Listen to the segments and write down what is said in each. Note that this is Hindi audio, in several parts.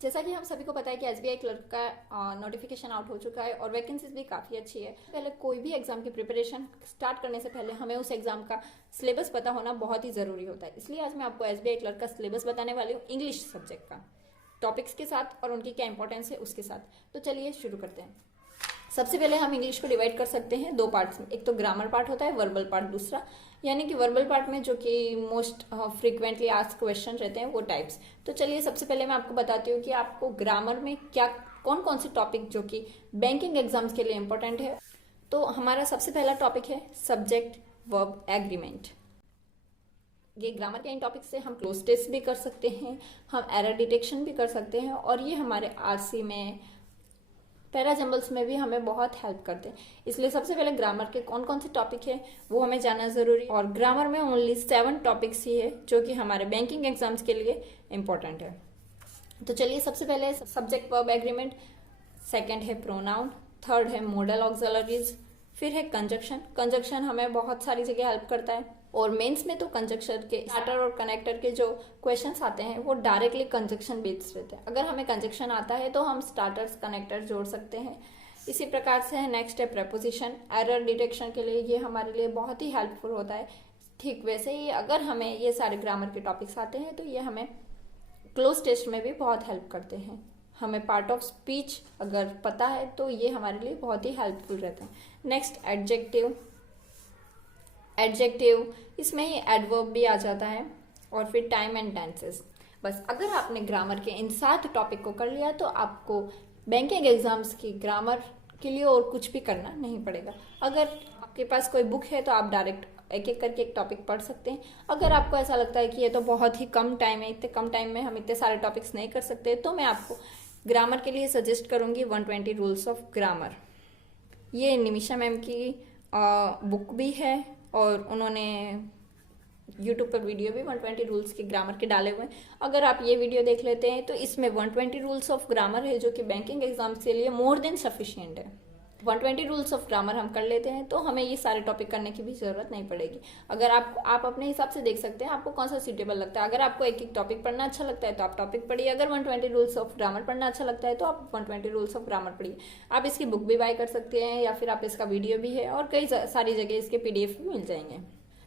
जैसा कि हम सभी को पता है कि एसबीआई क्लर्क का नोटिफिकेशन आउट हो चुका है और वैकेंसीज भी काफ़ी अच्छी है। पहले कोई भी एग्जाम की प्रिपरेशन स्टार्ट करने से पहले हमें उस एग्जाम का सिलेबस पता होना बहुत ही ज़रूरी होता है। इसलिए आज मैं आपको एसबीआई क्लर्क का सिलेबस बताने वाली हूँ इंग्लिश सब्जेक्ट का, टॉपिक्स के साथ और उनकी क्या इंपॉर्टेंस है उसके साथ। तो चलिए शुरू करते हैं। सबसे पहले हम इंग्लिश को डिवाइड कर सकते हैं दो पार्ट्स में। एक तो ग्रामर पार्ट होता है, वर्बल पार्ट दूसरा। यानी कि वर्बल पार्ट में जो कि मोस्ट फ्रीक्वेंटली आस्क्ड क्वेश्चन रहते हैं वो टाइप्स। तो चलिए सबसे पहले मैं आपको बताती हूँ कि आपको ग्रामर में क्या कौन कौन से टॉपिक जो कि बैंकिंग एग्जाम्स के लिए इंपॉर्टेंट है। तो हमारा सबसे पहला टॉपिक है सब्जेक्ट वर्ब एग्रीमेंट। ये ग्रामर के इन टॉपिक से हम क्लोज टेस्ट भी कर सकते हैं, हम एरर डिटेक्शन भी कर सकते हैं और ये हमारे आरसी में, पैरा जंबल्स में भी हमें बहुत हेल्प करते हैं। इसलिए सबसे पहले ग्रामर के कौन कौन से टॉपिक है वो हमें जानना जरूरी। और ग्रामर में ओनली 7 टॉपिक्स ही है जो कि हमारे बैंकिंग एग्जाम्स के लिए इम्पोर्टेंट है। तो चलिए सबसे पहले सब्जेक्ट वर्ब एग्रीमेंट, सेकंड है प्रोनाउन, थर्ड है मॉडल ऑक्सिलरीज, फिर है कंजक्शन। कंजक्शन हमें बहुत सारी जगह हेल्प करता है और मेंस में तो कंजक्शन के स्टार्टर और कनेक्टर के जो क्वेश्चंस आते हैं वो डायरेक्टली कंजक्शन बेस्ड रहते हैं। अगर हमें कंजक्शन आता है तो हम स्टार्टर्स कनेक्टर जोड़ सकते हैं। इसी प्रकार से है नेक्स्ट है प्रेपोजिशन। एरर डिटेक्शन के लिए ये हमारे लिए बहुत ही हेल्पफुल होता है। ठीक वैसे ही अगर हमें ये सारे ग्रामर के टॉपिक्स आते हैं तो ये हमें क्लोज टेस्ट में भी बहुत हेल्प करते हैं। हमें पार्ट ऑफ स्पीच अगर पता है तो ये हमारे लिए बहुत ही हेल्पफुल रहते हैं। Next adjective. एडजेक्टिव इसमें ही एडवर्ब भी आ जाता है और फिर टाइम एंड टेंसेस। बस अगर आपने ग्रामर के इन 7 टॉपिक को कर लिया तो आपको बैंकिंग एग्जाम्स की ग्रामर के लिए और कुछ भी करना नहीं पड़ेगा। अगर आपके पास कोई बुक है तो आप डायरेक्ट एक एक करके एक टॉपिक पढ़ सकते हैं। अगर आपको ऐसा लगता है कि ये तो बहुत ही कम टाइम है, इतने कम टाइम में हम इतने सारे टॉपिक्स नहीं कर सकते, तो मैं आपको ग्रामर के लिए सजेस्ट करूंगी 120 रूल्स ऑफ ग्रामर। ये निमिषा मैम की बुक भी है और उन्होंने यूट्यूब पर वीडियो भी 120 रूल्स के ग्रामर के डाले हुए हैं। अगर आप ये वीडियो देख लेते हैं तो इसमें 120 रूल्स ऑफ ग्रामर है जो कि बैंकिंग एग्जाम्स के लिए मोर देन सफिशिएंट है। 120 रूल्स ऑफ ग्रामर हम कर लेते हैं तो हमें ये सारे टॉपिक करने की भी जरूरत नहीं पड़ेगी। अगर आप अपने हिसाब से देख सकते हैं आपको कौन सा सूटेबल लगता है। अगर आपको एक एक टॉपिक पढ़ना अच्छा लगता है तो आप टॉपिक पढ़िए। अगर 120 रूल्स ऑफ ग्रामर पढ़ना अच्छा लगता है तो आप 120 रूल्स ऑफ ग्रामर पढ़िए। आप इसकी बुक भी बाय कर सकते हैं या फिर आप इसका वीडियो भी है और कई सारी जगह इसके PDF भी मिल जाएंगे।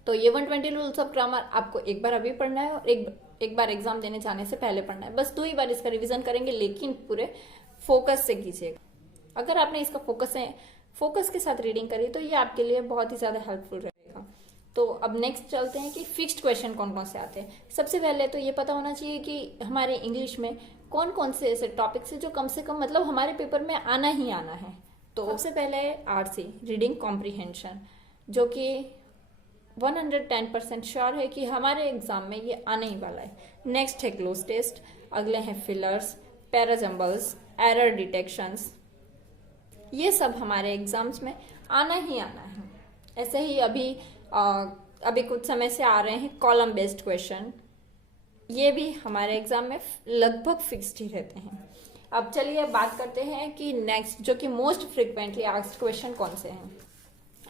तो ये 120 रूल्स ऑफ ग्रामर आपको एक बार अभी पढ़ना है और एक बार एग्जाम देने जाने से पहले पढ़ना है। बस 2 ही बार इसका रिवीजन करेंगे, लेकिन पूरे फोकस से कीजिएगा। अगर आपने इसका फोकस के साथ रीडिंग करी तो ये आपके लिए बहुत ही ज्यादा हेल्पफुल रहेगा। तो अब नेक्स्ट चलते हैं कि फिक्स्ड क्वेश्चन कौन कौन से आते हैं। सबसे पहले तो ये पता होना चाहिए कि हमारे इंग्लिश में कौन कौन से ऐसे टॉपिक्स है जो कम से कम मतलब हमारे पेपर में आना ही आना है। तो सबसे पहले RC, रीडिंग कॉम्प्रीहेंशन, जो कि 110% श्योर है कि हमारे एग्जाम में ये आने ही वाला है। नेक्स्ट है क्लोज टेस्ट, अगले हैं फिलर्स, पैराजम्बल्स, एरर डिटेक्शंस। ये सब हमारे एग्जाम्स में आना ही आना है। ऐसे ही अभी कुछ समय से आ रहे हैं कॉलम बेस्ड क्वेश्चन, ये भी हमारे एग्जाम में लगभग फिक्स्ड ही रहते हैं। अब चलिए बात करते हैं कि नेक्स्ट जो कि मोस्ट फ्रिक्वेंटली आस्क्ड क्वेश्चन कौन से हैं।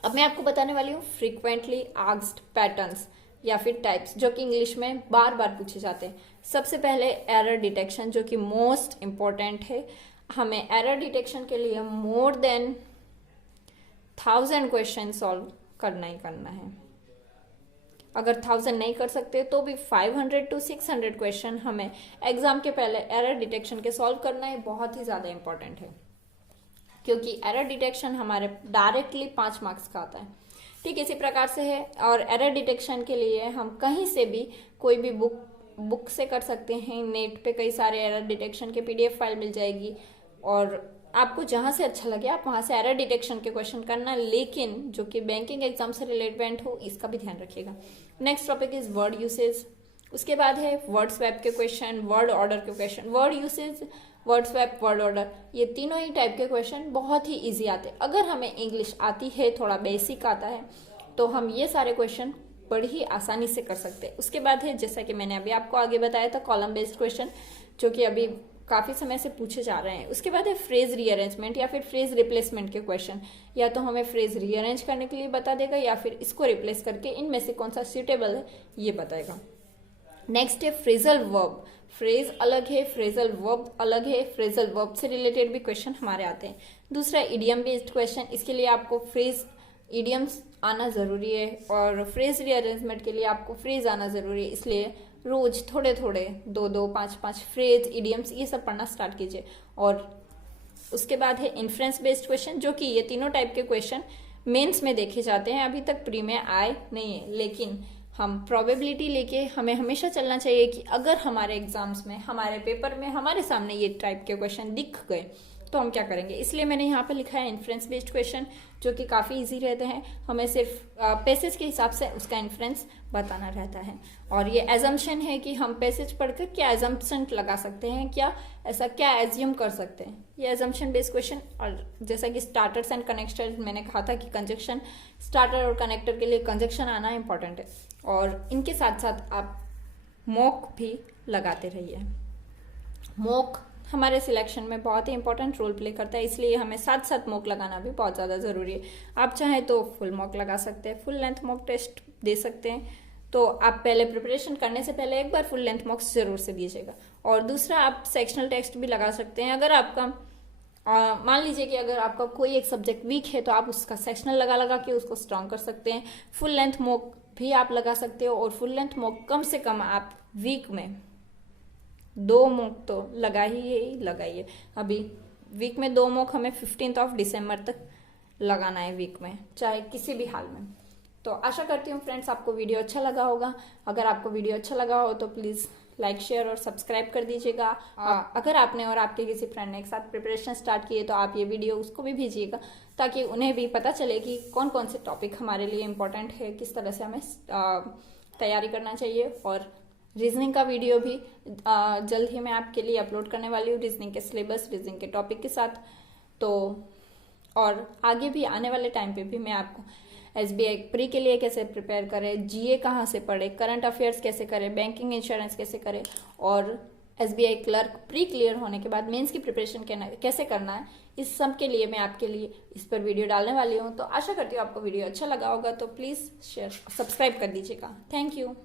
अब मैं आपको बताने वाली हूँ फ्रीक्वेंटली आस्क्ड पैटर्न्स या फिर टाइप्स जो कि इंग्लिश में बार बार पूछे जाते हैं। सबसे पहले एरर डिटेक्शन जो कि मोस्ट इम्पोर्टेंट है। हमें एरर डिटेक्शन के लिए मोर देन 1000 क्वेश्चन सॉल्व करना ही करना है। अगर 1000 नहीं कर सकते तो भी 500 to 600 क्वेश्चन हमें एग्जाम के पहले एरर डिटेक्शन के सॉल्व करना है। बहुत ही ज्यादा इंपॉर्टेंट है क्योंकि एरर डिटेक्शन हमारे डायरेक्टली 5 मार्क्स का आता है। ठीक इसी प्रकार से है। और एरर डिटेक्शन के लिए हम कहीं से भी कोई भी बुक से कर सकते हैं। नेट पे कई सारे एरर डिटेक्शन के PDF फाइल मिल जाएगी और आपको जहां से अच्छा लगे आप वहां से एरर डिटेक्शन के क्वेश्चन करना, लेकिन जो कि बैंकिंग एग्जाम से रिलेवेंट हो इसका भी ध्यान रखिएगा। Next topic is word usage. उसके बाद है वर्ड स्वैप के क्वेश्चन, वर्ड ऑर्डर के question. Word usage, word swap, word order, ये तीनों ही टाइप के क्वेश्चन बहुत ही इजी आते हैं। अगर हमें इंग्लिश आती है, थोड़ा बेसिक आता है, तो हम ये सारे क्वेश्चन बड़ी ही आसानी से कर सकते हैं। उसके बाद है जैसा कि मैंने अभी आपको आगे बताया था कॉलम बेस्ड क्वेश्चन जो कि अभी काफी समय से पूछे जा रहे हैं। उसके बाद है फ्रेज रीअरेंजमेंट या फिर फ्रेज रिप्लेसमेंट के क्वेश्चन। या तो हमें फ्रेज रीअरेंज करने के लिए बता देगा या फिर इसको रिप्लेस करके इनमें से कौन सा सूटेबल है ये बताएगा। नेक्स्ट है फ्रेजल वर्ब। फ्रेज अलग है, फ्रेजल वर्ब अलग है। फ्रेजल वर्ब से रिलेटेड भी क्वेश्चन हमारे आते हैं। दूसरा इडियम बेस्ड क्वेश्चन, इसके लिए आपको फ्रेज इडियम्स आना जरूरी है और फ्रेज रीअरेंजमेंट के लिए आपको फ्रेज आना जरूरी है। इसलिए रोज थोड़े थोड़े 2-2, 5-5 फ्रेज इडियम्स ये सब पढ़ना स्टार्ट कीजिए। और उसके बाद है इन्फ्रेंस बेस्ड क्वेश्चन, जो कि ये तीनों टाइप के क्वेश्चन मेंस में देखे जाते हैं, अभी तक प्री में आए नहीं है। लेकिन हम प्रोबेबिलिटी लेके हमें हमेशा चलना चाहिए कि अगर हमारे एग्जाम्स में, हमारे पेपर में हमारे सामने ये टाइप के क्वेश्चन दिख गए तो हम क्या करेंगे। इसलिए मैंने यहाँ पे लिखा है इन्फ्रेंस बेस्ड क्वेश्चन, जो कि काफ़ी इजी रहते हैं। हमें सिर्फ पैसेज के हिसाब से उसका इन्फ्रेंस बताना रहता है। और ये एजम्पशन है कि हम पैसेज पढ़कर क्या एजम्पशन लगा सकते हैं, क्या ऐसा क्या एज्यूम कर सकते हैं, ये एजम्पशन बेस्ड क्वेश्चन। और जैसा कि स्टार्टर्स एंड कनेक्टर्स, मैंने कहा था कि कंजक्शन, स्टार्टर और कनेक्टर के लिए कंजक्शन आना इंपॉर्टेंट है। और इनके साथ साथ आप मॉक भी लगाते रहिए। मॉक हमारे सिलेक्शन में बहुत ही इंपॉर्टेंट रोल प्ले करता है, इसलिए हमें साथ साथ मॉक लगाना भी बहुत ज़्यादा ज़रूरी है। आप चाहें तो फुल मॉक लगा सकते हैं, फुल लेंथ मॉक टेस्ट दे सकते हैं। तो आप पहले प्रिपरेशन करने से पहले एक बार फुल लेंथ मॉक्स जरूर से दीजिएगा। और दूसरा, आप सेक्शनल टेस्ट भी लगा सकते हैं। अगर आपका मान लीजिए कि अगर आपका कोई एक सब्जेक्ट वीक है तो आप उसका सेक्शनल लगा के उसको स्ट्रॉन्ग कर सकते हैं। फुल लेंथ मॉक भी आप लगा सकते हो। और फुल लेंथ मॉक कम से कम आप वीक में 2 मॉक तो लगाइए। अभी वीक में 2 मॉक हमें 15 दिसंबर तक लगाना है वीक में, चाहे किसी भी हाल में। तो आशा करती हूँ फ्रेंड्स आपको वीडियो अच्छा लगा होगा। अगर आपको वीडियो अच्छा लगा हो तो प्लीज़ लाइक, शेयर और सब्सक्राइब कर दीजिएगा। अगर आपने और आपके किसी फ्रेंड ने एक साथ प्रिपरेशन स्टार्ट किए तो आप ये वीडियो उसको भी भेजिएगा, ताकि उन्हें भी पता चले कि कौन कौन से टॉपिक हमारे लिए इम्पोर्टेंट है, किस तरह से हमें तैयारी करना चाहिए। और रीजनिंग का वीडियो भी जल्द ही मैं आपके लिए अपलोड करने वाली हूँ, रीजनिंग के सिलेबस, रीजनिंग के टॉपिक के साथ। तो और आगे भी आने वाले टाइम पे भी मैं आपको SBI प्री के लिए कैसे प्रिपेयर करें, GA कहाँ से पढ़े, करंट अफेयर्स कैसे करें, बैंकिंग इंश्योरेंस कैसे करें, और SBI क्लर्क प्री क्लियर होने के बाद मेंस की प्रिपरेशन कैसे करना है, इस सब के लिए मैं आपके लिए इस पर वीडियो डालने वाली हूँ। तो आशा करती हूँ आपको वीडियो अच्छा लगा होगा। तो प्लीज़ शेयर, सब्सक्राइब कर दीजिएगा। Thank you.